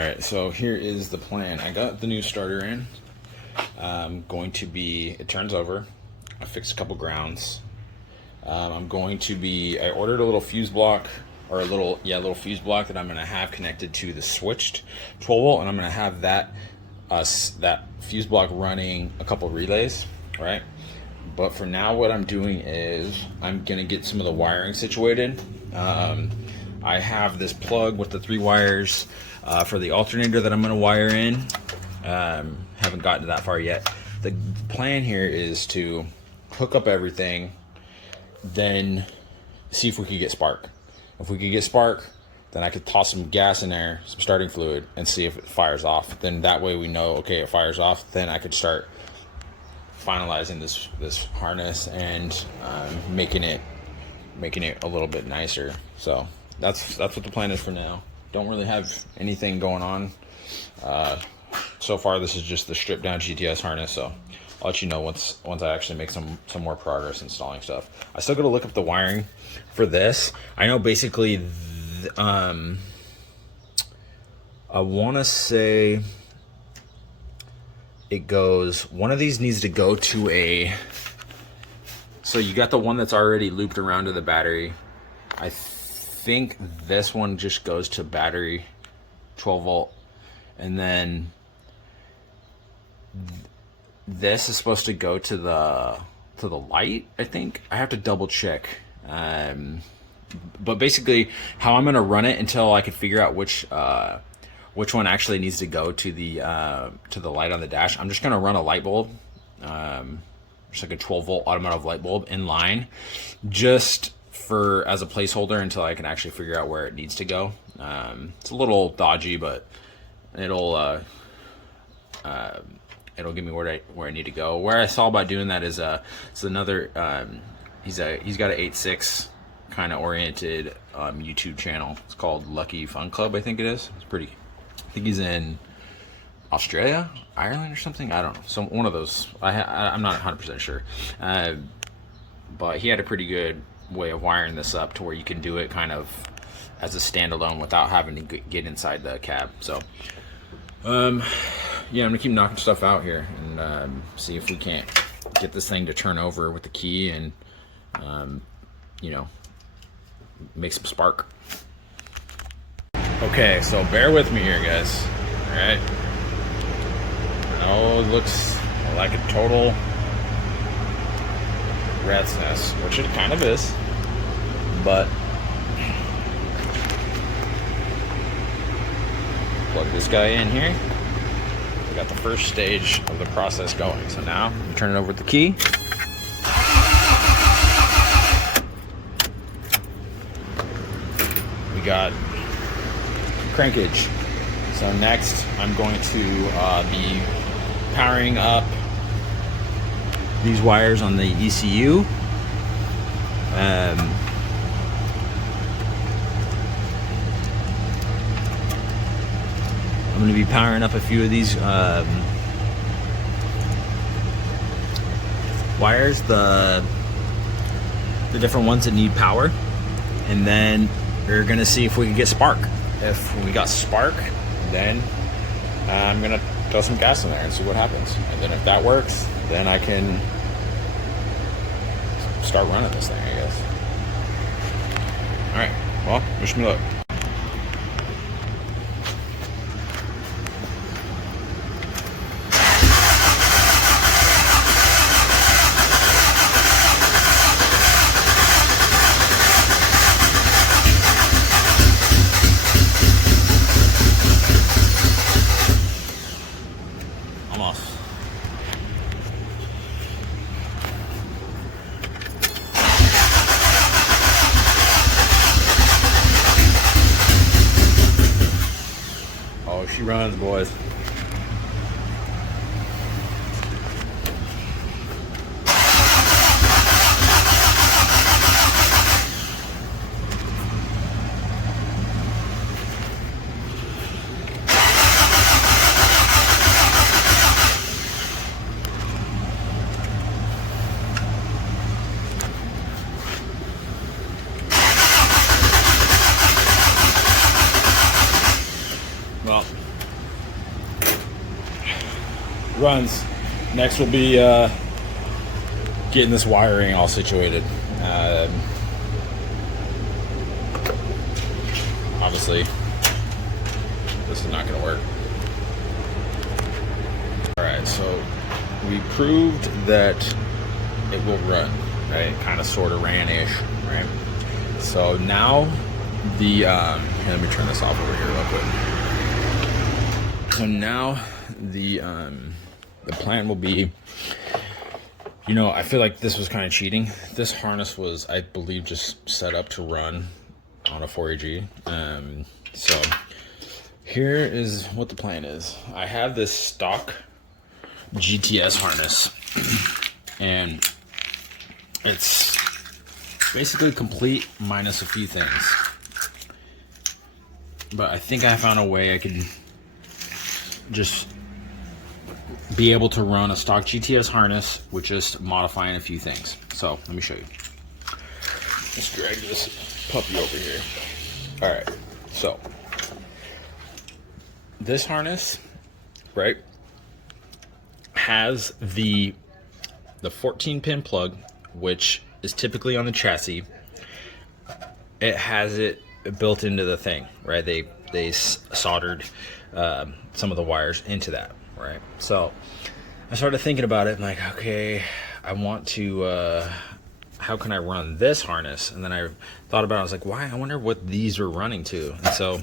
Alright, so here is the plan. I got the new starter in. It turns over. I fixed a couple grounds. I ordered a little fuse block, or a little fuse block that I'm going to have connected to the switched 12 volt, and I'm going to have that fuse block running a couple relays, right? But for now, what I'm doing is I'm going to get some of the wiring situated. I have this plug with the 3 wires for the alternator that I'm going to wire in. Haven't gotten to that far yet. The plan here is to hook up everything, then see if we could get spark. If we could get spark, then I could toss some gas in there, some starting fluid, and see if it fires off. Then that way we know, okay, it fires off. Then I could start finalizing this harness and making it a little bit nicer. So that's what the plan is for now. Don't really have anything going on. So far, this is just the stripped down GTS harness. So I'll let you know once I actually make some more progress installing stuff. I still got to look up the wiring for this. I know basically, I want to say it goes. One of these needs to go to a. So you got the one that's already looped around to the battery. I think this one just goes to battery 12 volt, and then this is supposed to go to the light. I think I have to double check. But basically, how I'm gonna run it until I can figure out which one actually needs to go to the light on the dash. I'm just gonna run a light bulb, just like a 12 volt automotive light bulb in line, just as a placeholder until I can actually figure out where it needs to go. It's a little dodgy, but it'll give me where I need to go. Where I saw about doing that is it's another he's got an 8.6 kind of oriented YouTube channel. It's called Lucky Fun Club, I think it is. I think he's in Australia, Ireland, or something. I don't know. One of those. I'm not 100% sure. But he had a pretty good way of wiring this up to where you can do it kind of as a standalone without having to get inside the cab. So yeah, I'm gonna keep knocking stuff out here and see if we can't get this thing to turn over with the key and make some spark. Okay, so bear with me here, guys. All right, I know it looks like a total rat's nest, which it kind of is, but plug this guy in here. We got the first stage of the process going. So now I'm turning it over with the key. We got crankage. So next I'm going to be powering up these wires on the ECU. I'm going to be powering up a few of these wires, the different ones that need power, and then we're going to see if we can get spark. If we got spark, then I'm going to throw some gas in there and see what happens. And then if that works, then I can start running this thing, I guess. Alright, well, wish me luck. Almost. Oh, she runs, boys. Well, runs. Next will be getting this wiring all situated. Obviously, this is not going to work. Alright, so we proved that it will run, right? Kind of sort of ran-ish, right? So now the, here, let me turn this off over here real quick. So now the plan will be, you know, I feel like this was kind of cheating. This harness was, I believe, just set up to run on a 4AG. So here is what the plan is. I have this stock GTS harness, and it's basically complete minus a few things. But I think I found a way I could just be able to run a stock GTS harness with just modifying a few things. So let me show you. Let's drag this puppy over here. All right, so this harness, right, has the 14 pin plug, which is typically on the chassis. It has it built into the thing, right? They soldered some of the wires into that, right? So I started thinking about it. I'm like, okay, I want to, how can I run this harness? And then I thought about it. I was like, why? I wonder what these are running to. And so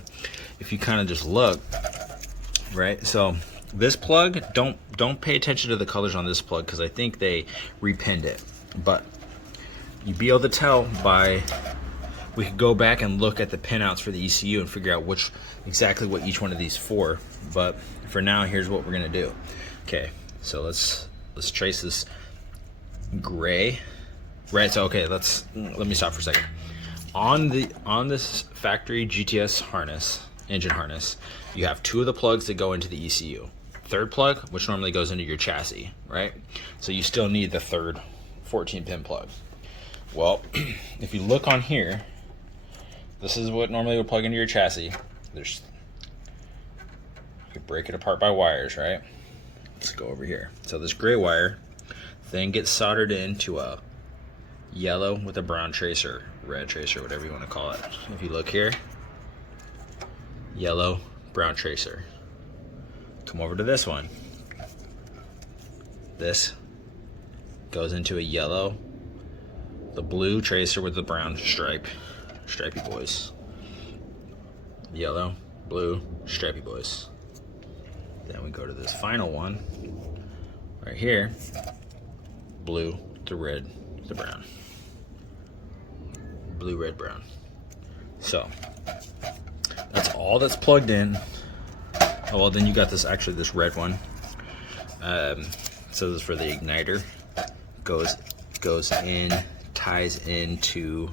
if you kind of just look, right? So this plug, don't pay attention to the colors on this plug because I think they repinned it. But you'd be able to tell by, we could go back and look at the pinouts for the ECU and figure out exactly what each one of these for. But for now, here's what we're gonna do. Okay, so let's trace this gray. Right, so okay, let me stop for a second. On this factory GTS harness, engine harness, you have two of the plugs that go into the ECU. Third plug, which normally goes into your chassis, right? So you still need the third 14 pin plug. Well, if you look on here, this is what normally would plug into your chassis. You could break it apart by wires, right? Let's go over here. So this gray wire then gets soldered into a yellow with a brown tracer, red tracer, whatever you want to call it. If you look here, yellow, brown tracer. Come over to this one. This goes into a yellow, the blue tracer with the brown stripy boys. Yellow, blue, stripy boys. Then we go to this final one right here, blue, the red, the brown. Blue, red, brown. So that's all that's plugged in. Oh, well, then you got this red one. So this is for the igniter. Goes in, ties into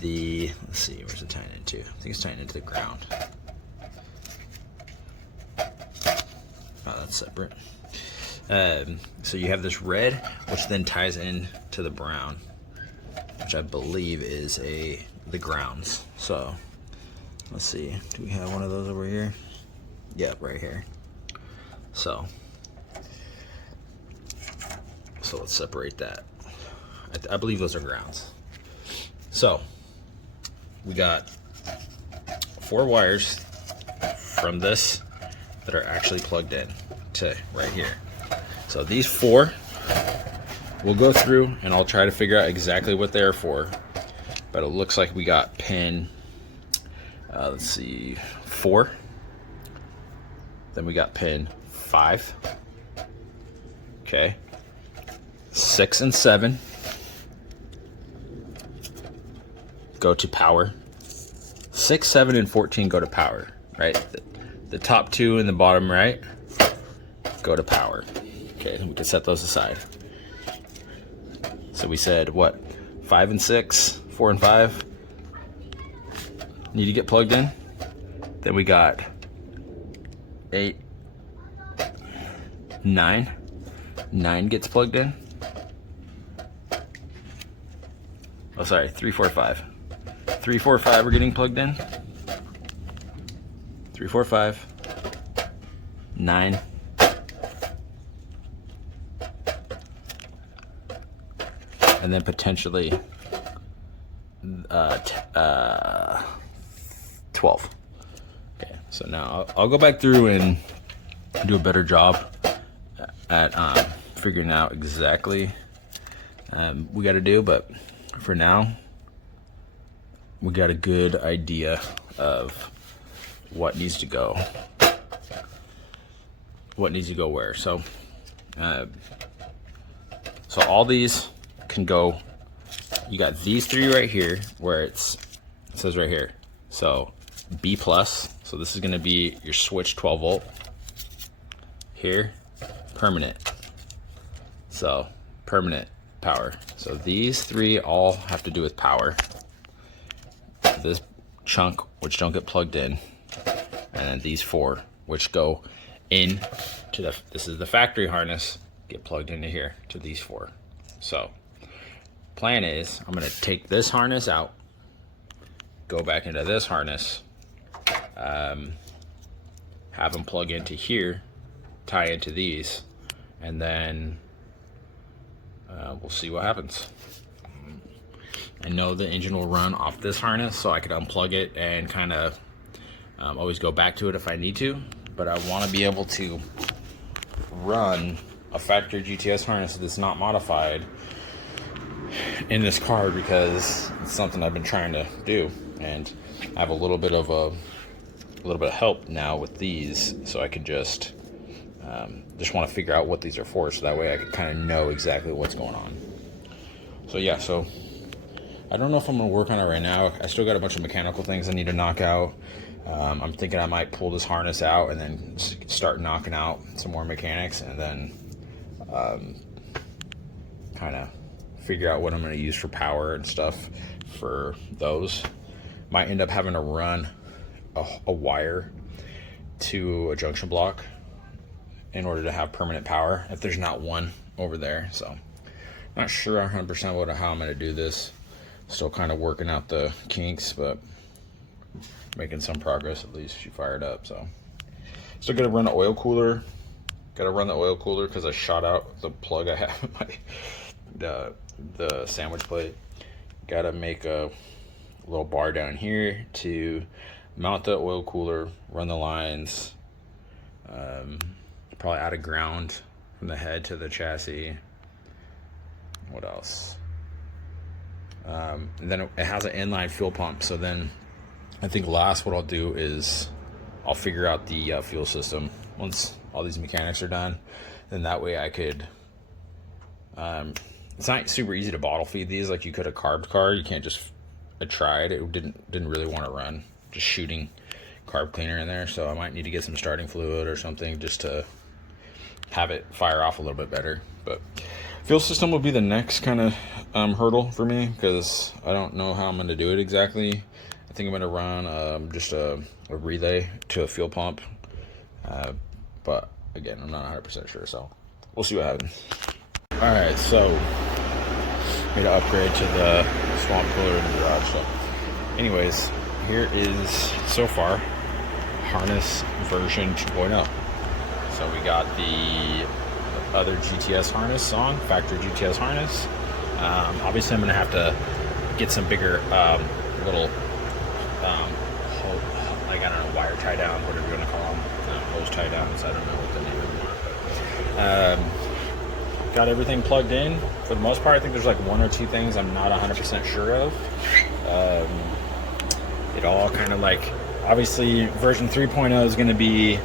the, let's see, where's it tying into? I think it's tying into the ground. Oh, that's separate. So you have this red, which then ties in to the brown, which I believe is the grounds. So let's see, do we have one of those over here? Yep, right here. So let's separate that. I believe those are grounds. So we got 4 wires from this that are actually plugged in to right here. So these 4 we'll go through and I'll try to figure out exactly what they're for. But it looks like we got pin, let's see, 4. Then we got pin 5. Okay. 6 and 7 go to power. 6, 7, and 14 go to power, right? The top 2 and the bottom right go to power. Okay, and we can set those aside. So we said what? 5 and 6, 4 and 5 need to get plugged in. Then we got 8, 9. 9 gets plugged in. Oh, sorry, 3, 4, 5. 3, 4, 5 are getting plugged in. 3, 4, 5. 9. and then potentially 12. Okay, so now I'll go back through and do a better job at figuring out exactly we got to do, but for now we got a good idea of what needs to go where. So all these can go. You got these three right here where it says right here, so B plus, so this is going to be your switch 12 volt here, permanent, so permanent power. So these three all have to do with power. This chunk which don't get plugged in, and then these four which go in to this is the factory harness, get plugged into here to these four. So plan is I'm going to take this harness out, go back into this harness, have them plug into here, tie into these, and then we'll see what happens. I know the engine will run off this harness, so I could unplug it and kind of always go back to it if I need to, but I want to be able to run a factory GTS harness that's not modified in this car, because it's something I've been trying to do, and I have a little bit of help now with these, so I could just want to figure out what these are for, so that way I could kind of know exactly what's going on. So yeah, so I don't know if I'm going to work on it right now. I still got a bunch of mechanical things I need to knock out. I'm thinking I might pull this harness out and then start knocking out some more mechanics, and then kind of figure out what I'm going to use for power and stuff for those. Might end up having to run a wire to a junction block in order to have permanent power if there's not one over there. So not sure 100% how I'm going to do this. Still kind of working out the kinks, but making some progress. At least she fired up. So still got to run the oil cooler. Got to run the oil cooler because I shot out the plug I have in my the sandwich plate. Got to make a little bar down here to mount the oil cooler, run the lines, probably add a ground from the head to the chassis. What else? And then it has an inline fuel pump, so then I think last what I'll do is I'll figure out the fuel system once all these mechanics are done. Then that way I could it's not super easy to bottle feed these like you could a carb car. You can't just, I tried, it didn't really want to run just shooting carb cleaner in there, so I might need to get some starting fluid or something just to have it fire off a little bit better. But fuel system will be the next kind of hurdle for me, because I don't know how I'm going to do it exactly. I think I'm going to run just a relay to a fuel pump, but again, I'm not 100% sure, so we'll see what happens. Alright, so made an upgrade to the swamp cooler in the garage. So anyways, here is so far harness version 2.0. So we got the other GTS harness on, factory GTS harness. Obviously I'm going to have to get some bigger little like, I don't know, wire tie down, whatever you want to call them, hose tie downs, I don't know what the name of them are, but got everything plugged in for the most part. I think there's like one or two things I'm not 100% sure of. It all kind of like, obviously version 3.0 is going to be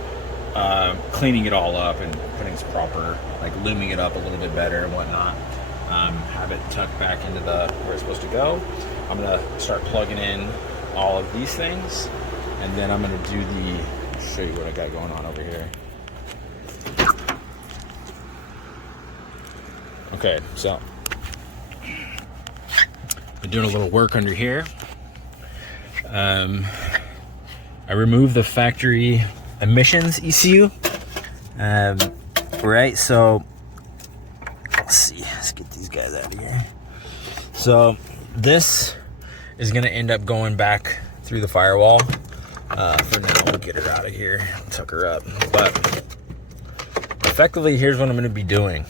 cleaning it all up and putting some proper, like looming it up a little bit better and whatnot. Have it tucked back into where it's supposed to go. I'm going to start plugging in all of these things, and then I'm going to do I'll show you what I got going on over here. Okay, so been doing a little work under here. I removed the factory emissions ECU. Right, so let's see, let's get these guys out of here. So this is gonna end up going back through the firewall. For now, we'll get her out of here, tuck her up. But effectively, here's what I'm gonna be doing.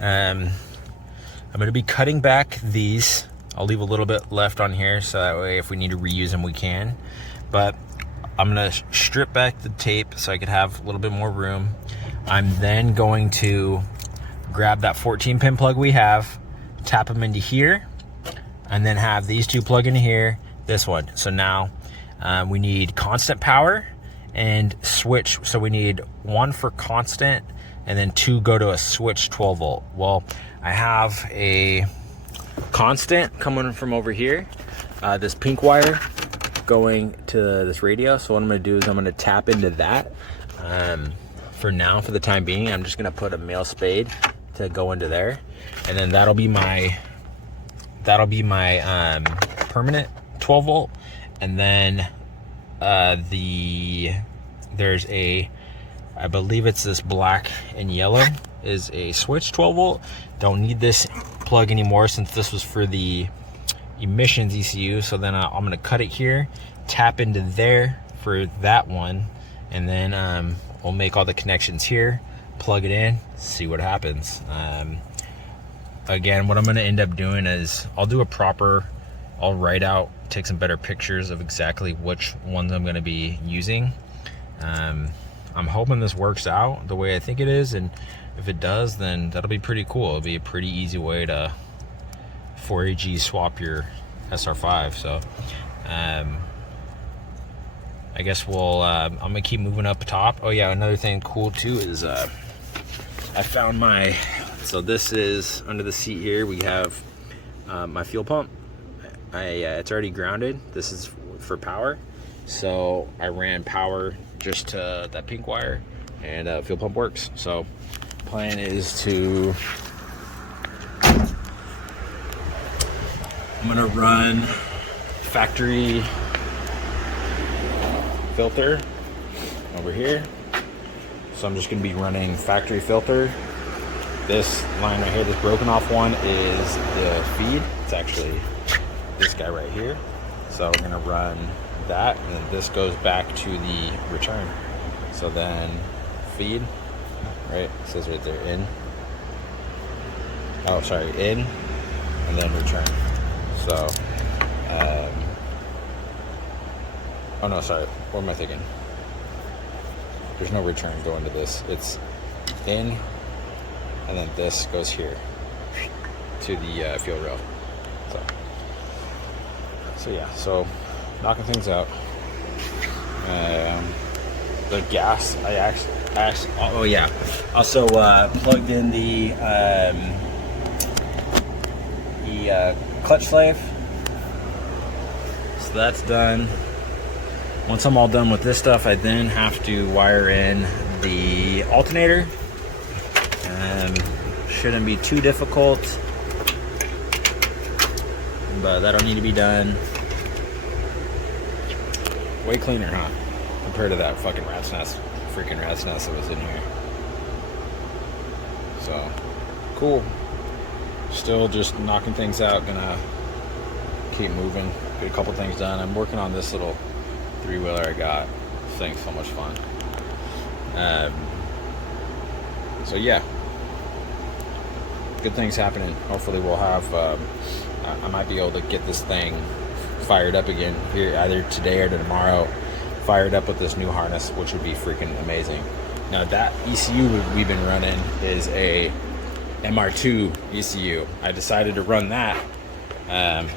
I've I'm gonna be cutting back these. I'll leave a little bit left on here so that way if we need to reuse them we can. But I'm gonna strip back the tape so I could have a little bit more room. I'm then going to grab that 14 pin plug we have, tap them into here, and then have these two plug in here, this one. So now we need constant power and switch. So we need one for constant and then two go to a switch 12 volt. Well, I have a constant coming from over here, this pink wire going to this radio. So what I'm gonna do is I'm gonna tap into that. For now, for the time being, I'm just gonna put a male spade to go into there, and then that'll be my permanent 12 volt. And then there's a, I believe it's this black and yellow is a switch 12 volt. Don't need this plug anymore since this was for the emissions ECU. So then I'm gonna cut it here, tap into there for that one, and then we'll make all the connections here, plug it in, see what happens. Again, what I'm gonna end up doing is I'll write out, take some better pictures of exactly which ones I'm gonna be using. I'm hoping this works out the way I think it is, and if it does, then that'll be pretty cool. It'll be a pretty easy way to 4AG swap your sr5. So I guess I'm gonna keep moving up top. Oh yeah, another thing cool too is I found so this is under the seat here. We have my fuel pump. It's already grounded. This is for power. So I ran power just to that pink wire, and fuel pump works. So plan is I'm gonna run factory filter over here. So I'm just gonna be running factory filter. This line right here, this broken off one, is the feed. It's actually this guy right here. So we're gonna run that, and then this goes back to the return. So then feed, right, it says right there, in. Oh, sorry, in, and then return. So, oh no, sorry, what am I thinking? There's no return going to this. It's in, and then this goes here to the fuel rail. So yeah, so knocking things out. The gas, I actually, oh yeah, also plugged in the clutch slave. So that's done. Once I'm all done with this stuff, I then have to wire in the alternator. Shouldn't be too difficult, but that'll need to be done. Way cleaner, huh? Compared to that fucking freaking rat's nest that was in here. So, cool. Still just knocking things out, gonna keep moving, get a couple things done. I'm working on this little 3-wheeler I got. This thing's so much fun. So yeah, good things happening. Hopefully we'll have, I might be able to get this thing fired up again here either today or tomorrow, fired up with this new harness, which would be freaking amazing. Now that ECU we've been running is a MR2 ECU. I decided to run that.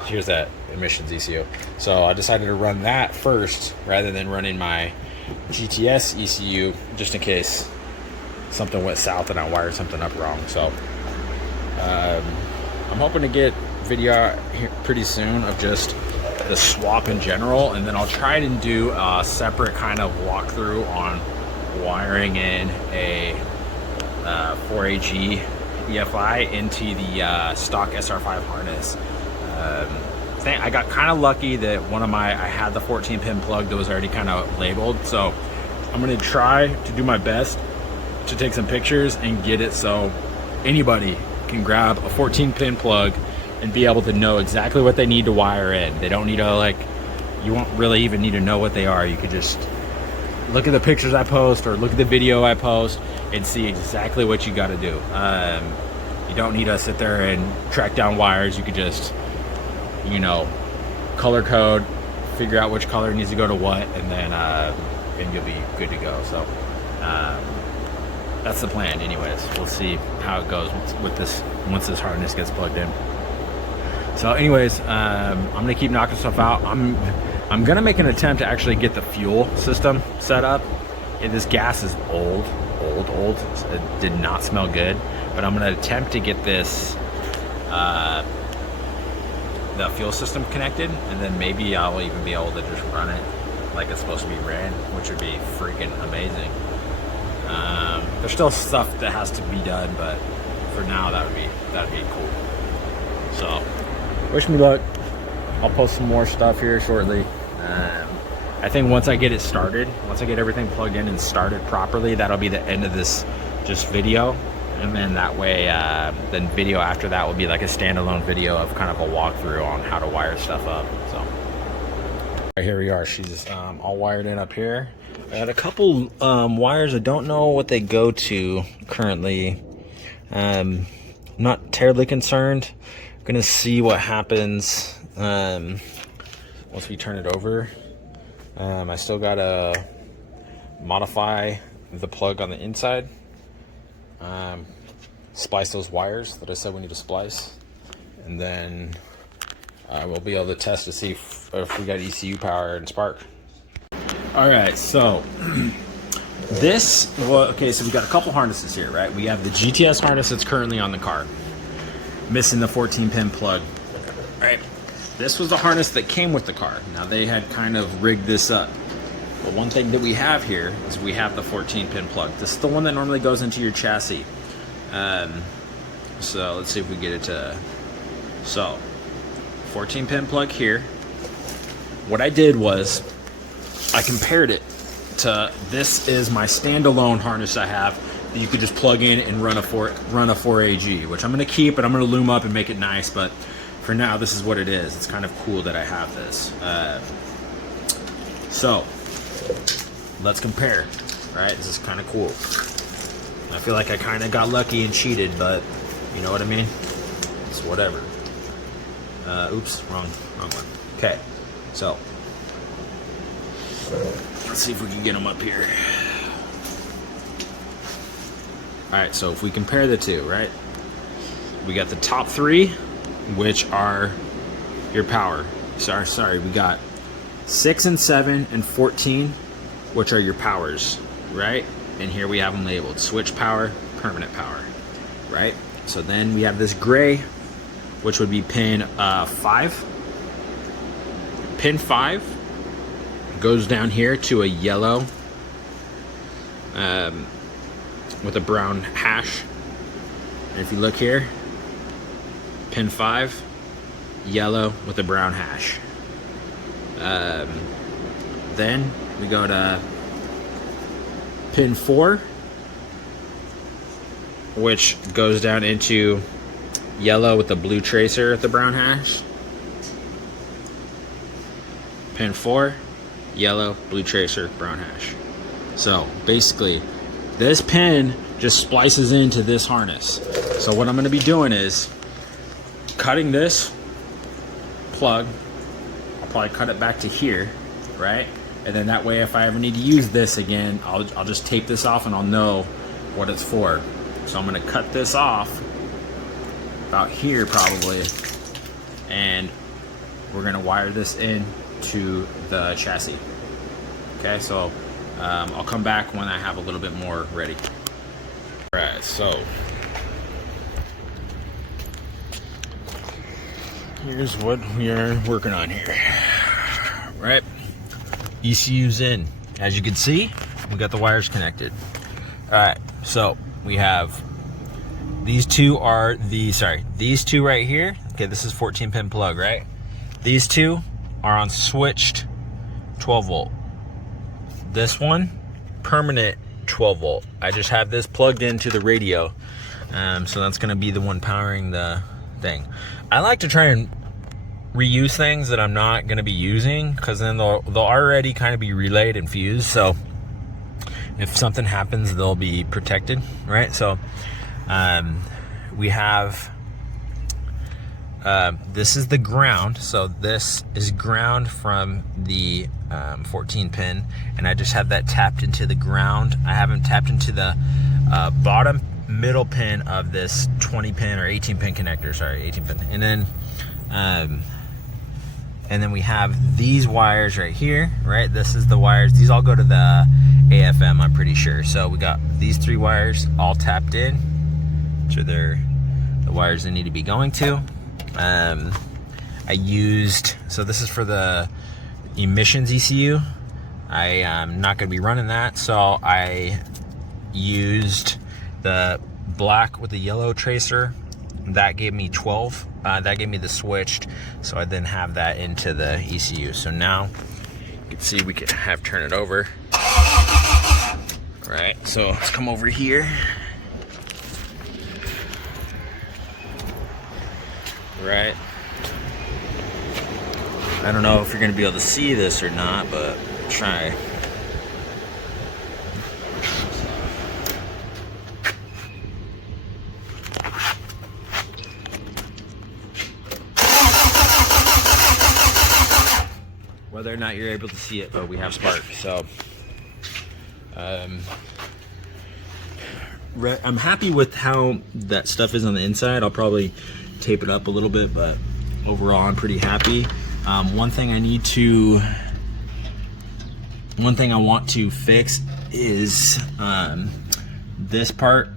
Here's that emissions ECU. So I decided to run that first rather than running my GTS ECU, just in case something went south and I wired something up wrong. So I'm hoping to get video here pretty soon of just the swap in general, and then I'll try and do a separate kind of walkthrough on wiring in a 4AG EFI into the stock SR5 harness. I got kind of lucky that I had the 14 pin plug that was already kind of labeled, so I'm gonna try to do my best to take some pictures and get it so anybody can grab a 14 pin plug and be able to know exactly what they need to wire in. They don't need to, you won't really even need to know what they are. You could just look at the pictures I post or look at the video I post and see exactly what you got to do. You don't need to sit there and track down wires. You could just, you know, color code, figure out which color needs to go to what, and then and you'll be good to go. So that's the plan anyways. We'll see how it goes with this once this harness gets plugged in. So anyways, I'm gonna keep knocking stuff out. I'm gonna make an attempt to actually get the fuel system set up. This gas is old. It did not smell good, but I'm gonna attempt to get this the fuel system connected, and then maybe I'll even be able to just run it like it's supposed to be ran, which would be freaking amazing. There's still stuff that has to be done, but for now that'd be cool. So wish me luck. I'll post some more stuff here shortly. I think once I get it started, once I get everything plugged in and started properly, that'll be the end of this just video. And then that way, then video after that will be like a standalone video of kind of a walkthrough on how to wire stuff up. So right, here we are. She's all wired in up here. I got a couple wires. I don't know what they go to currently. Not terribly concerned. Gonna see what happens once we turn it over. I still gotta modify the plug on the inside, splice those wires that I said we need to splice, and then we'll be able to test to see if we got ECU power and spark. All right, so okay, so we got a couple harnesses here, right? We have the GTS harness that's currently on the car, missing the 14-pin plug, right? This was the harness that came with the car. Now they had kind of rigged this up. But one thing that we have here is we have the 14-pin plug. This is the one that normally goes into your chassis. So let's see if we get it to... So, 14-pin plug here. What I did was I compared it to, this is my standalone harness I have that you could just plug in and run a 4AG, which I'm going to keep, and I'm going to loom up and make it nice, but for now, this is what it is. It's kind of cool that I have this. So, let's compare, right? This is kind of cool. I feel like I kind of got lucky and cheated, but you know what I mean? It's whatever. Oops, wrong one. Okay, so let's see if we can get them up here. All right, so if we compare the two, right? We got the top three, which are your power. Sorry, we got 6 and 7 and 14, which are your powers, right? And here we have them labeled: switch power, permanent power, right? So then we have this gray, which would be pin 5. Pin 5 goes down here to a yellow with a brown hash. And if you look here, pin 5, yellow with a brown hash. Then we go to pin 4, which goes down into yellow with the blue tracer with the brown hash. Pin 4, yellow, blue tracer, brown hash. So basically, this pin just splices into this harness. So what I'm going to be doing is cutting this plug. I'll probably cut it back to here, right? And then that way, if I ever need to use this again, I'll just tape this off and I'll know what it's for. So I'm going to cut this off about here probably, and we're going to wire this in to the chassis. Okay, so I'll come back when I have a little bit more ready. All right, so here's what we are working on here, right? ECU's in. As you can see, we got the wires connected. All right, so we have these two are these two right here. Okay, this is 14-pin plug, right? These two are on switched 12 volt. This one, permanent 12 volt. I just have this plugged into the radio. So that's gonna be the one powering the thing. I like to try and reuse things that I'm not gonna be using, because then they'll already kind of be relayed and fused. So if something happens, they'll be protected, right? So we have, this is the ground. So this is ground from the 14 pin, and I just have that tapped into the ground. I haven't tapped into the bottom middle pin of this 20 pin or 18 pin connector, sorry, 18 pin. And then we have these wires right here, right? This is the wires. These all go to the AFM, I'm pretty sure. So we got these 3 wires all tapped in, which are the wires they need to be going to. I used, so this is for the emissions ECU. I am not going to be running that, so I used the black with the yellow tracer. That gave me 12. That gave me the switched, so I then have that into the ECU. So now you can see we can have turn it over. All right, so let's come over here. Right. I don't know if you're gonna be able to see this or not, but try. Whether or not you're able to see it, but we have spark. So I'm happy with how that stuff is on the inside. I'll probably tape it up a little bit, but overall I'm pretty happy. One thing I want to fix is this part.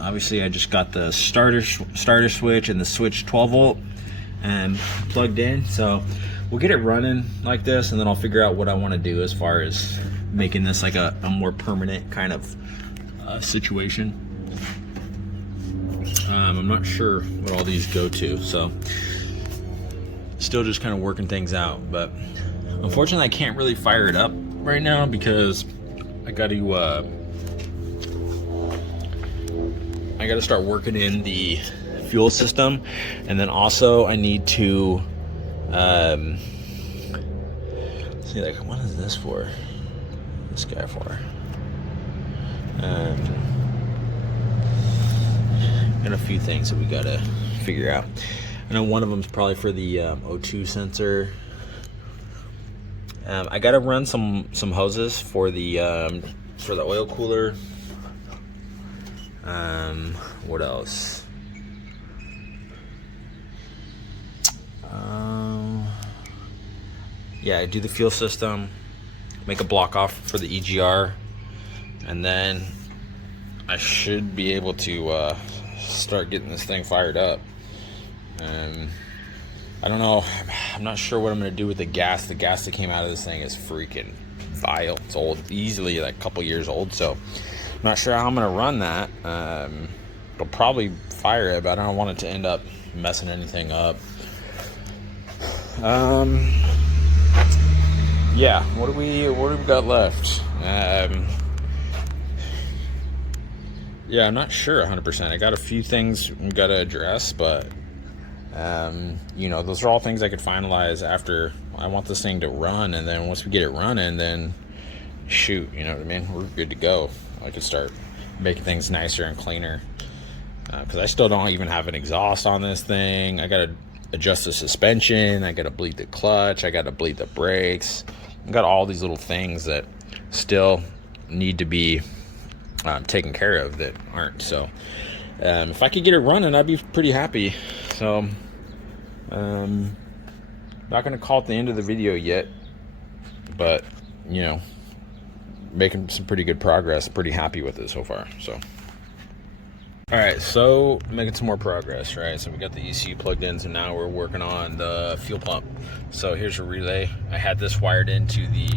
Obviously I just got the starter switch and the switch 12 volt and plugged in, so we'll get it running like this, and then I'll figure out what I want to do as far as making this like a more permanent kind of situation. I'm not sure what all these go to, so still just kind of working things out. But unfortunately I can't really fire it up right now because I got to start working in the fuel system, and then also I need to see, like, what is this for? This guy for? And a few things that we gotta figure out. I know one of them is probably for the O2 sensor. I gotta run some hoses for the oil cooler. What else? Yeah, I do the fuel system, make a block off for the EGR, and then I should be able to start getting this thing fired up. I don't know, I'm not sure what I'm gonna do with the gas. The gas that came out of this thing is freaking vile. It's old, easily like a couple years old, so I'm not sure how I'm gonna run that. I'll probably fire it, but I don't want it to end up messing anything up. Yeah, what do we got left? Yeah, I'm not sure 100%. I got a few things we gotta address, but you know, those are all things I could finalize after. I want this thing to run, and then once we get it running, then shoot, you know what I mean? We're good to go. I could start making things nicer and cleaner, because I still don't even have an exhaust on this thing. I gotta adjust the suspension, I gotta bleed the clutch, I gotta bleed the brakes. I got all these little things that still need to be taken care of that aren't. So if I could get it running, I'd be pretty happy. So not gonna call it the end of the video yet, but you know, making some pretty good progress. Pretty happy with it so far. So all right, so making some more progress, right? So we got the ECU plugged in, so now we're working on the fuel pump. So here's a relay. I had this wired into the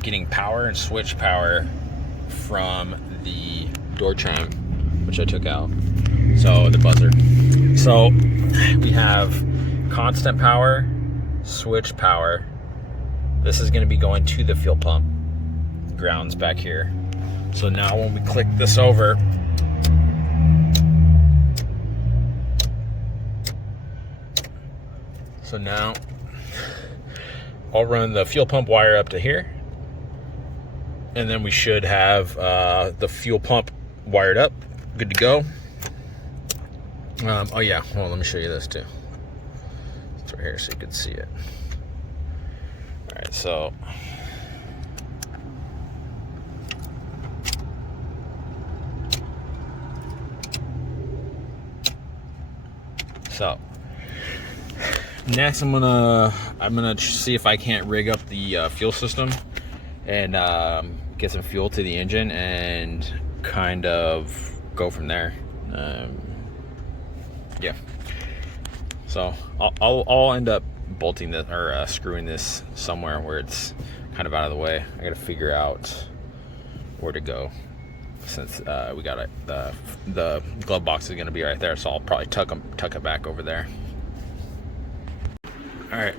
getting power and switch power from the door chime, which I took out. So the buzzer. So we have constant power, switch power. This is going to be going to the fuel pump. Ground's back here. So now when we click this over, so now I'll run the fuel pump wire up to here, and then we should have the fuel pump wired up, good to go. Oh yeah, well, let me show you this too. It's right here so you can see it. All right, so next I'm gonna see if I can't rig up the fuel system and get some fuel to the engine and kind of go from there. Yeah. So I'll end up bolting this or screwing this somewhere where it's kind of out of the way. I got to figure out where to go since we got it. The glove box is going to be right there, so I'll probably tuck it back over there. All right.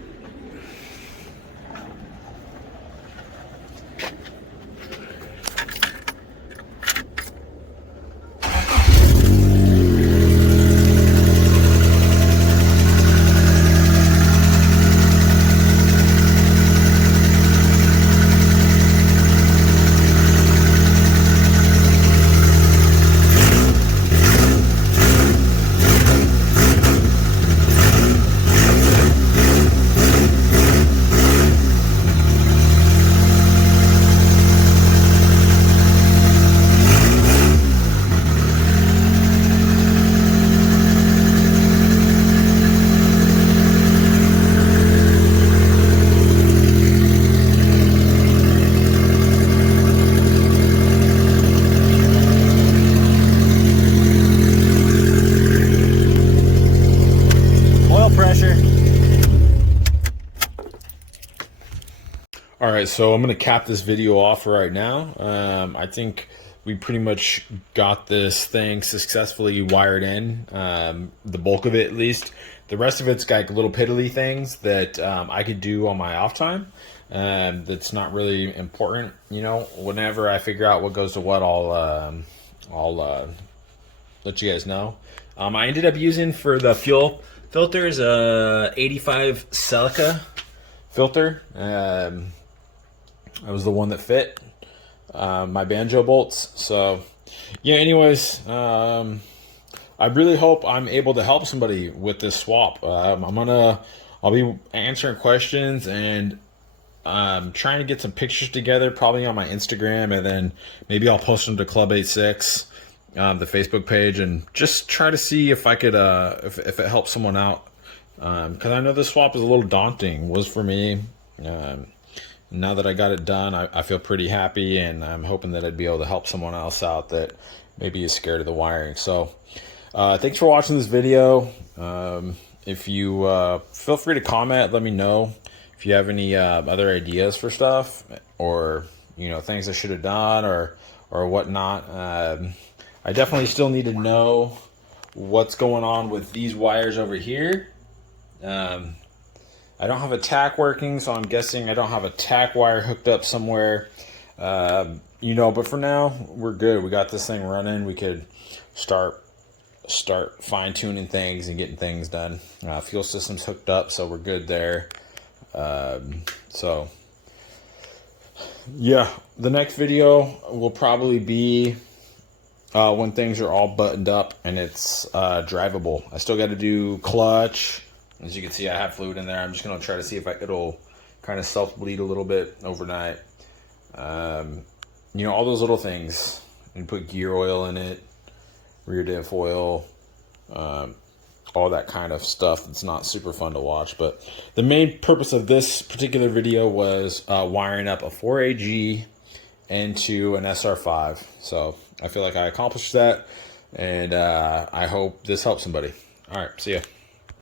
All right, so I'm going to cap this video off right now. I think we pretty much got this thing successfully wired in, the bulk of it at least. The rest of it's got little piddly things that I could do on my off time. That's not really important, you know. Whenever I figure out what goes to what, I'll let you guys know. I ended up using for the fuel filters 85 Silica filter. That was the one that fit my banjo bolts. So yeah, anyways, I really hope I'm able to help somebody with this swap. I'll be answering questions and trying to get some pictures together, probably on my Instagram, and then maybe I'll post them to Club 86, the Facebook page, and just try to see if I could if it helps someone out, because I know this swap is a little daunting. Was for me. Now that I got it done, I feel pretty happy, and I'm hoping that I'd be able to help someone else out that maybe is scared of the wiring. So thanks for watching this video. If you feel free to comment, let me know if you have any other ideas for stuff, or you know, things I should have done or whatnot. I definitely still need to know what's going on with these wires over here. I don't have a tack working, so I'm guessing I don't have a tack wire hooked up somewhere. You know, but for now, we're good. We got this thing running. We could start fine-tuning things and getting things done. Fuel system's hooked up, so we're good there. So, yeah, the next video will probably be when things are all buttoned up and it's drivable. I still got to do clutch. As you can see, I have fluid in there. I'm just going to try to see if it'll kind of self-bleed a little bit overnight. You know, all those little things. You put gear oil in it, rear diff oil, all that kind of stuff. It's not super fun to watch. But the main purpose of this particular video was wiring up a 4AG into an sr5. So I feel like I accomplished that, and I hope this helps somebody. All right, see ya.